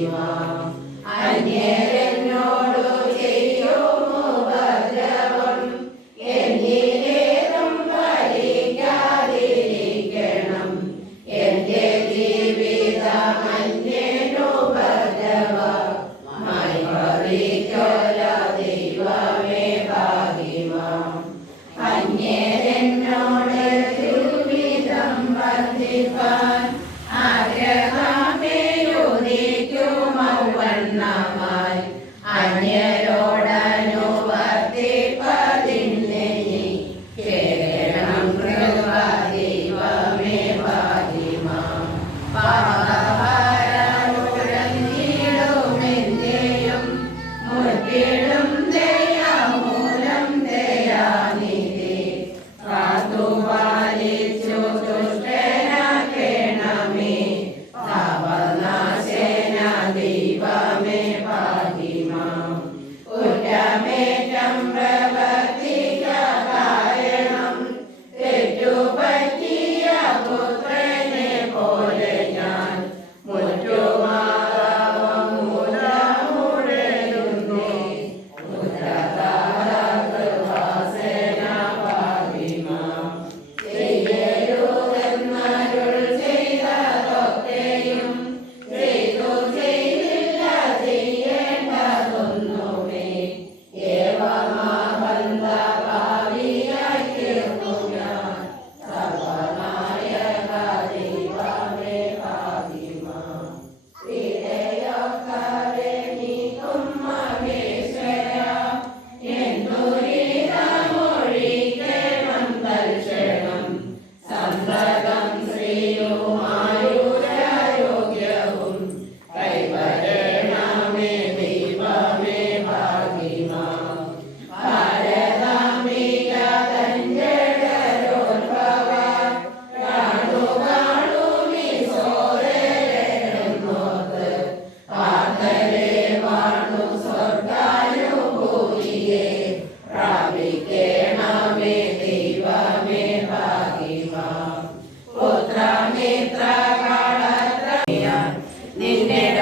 Shiva. Ayer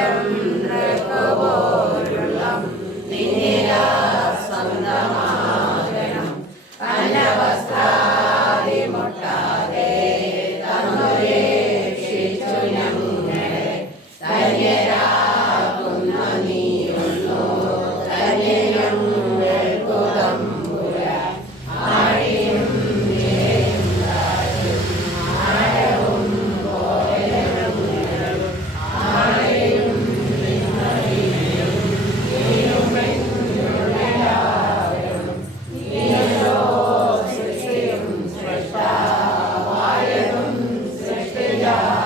Emre Kavak. Yeah.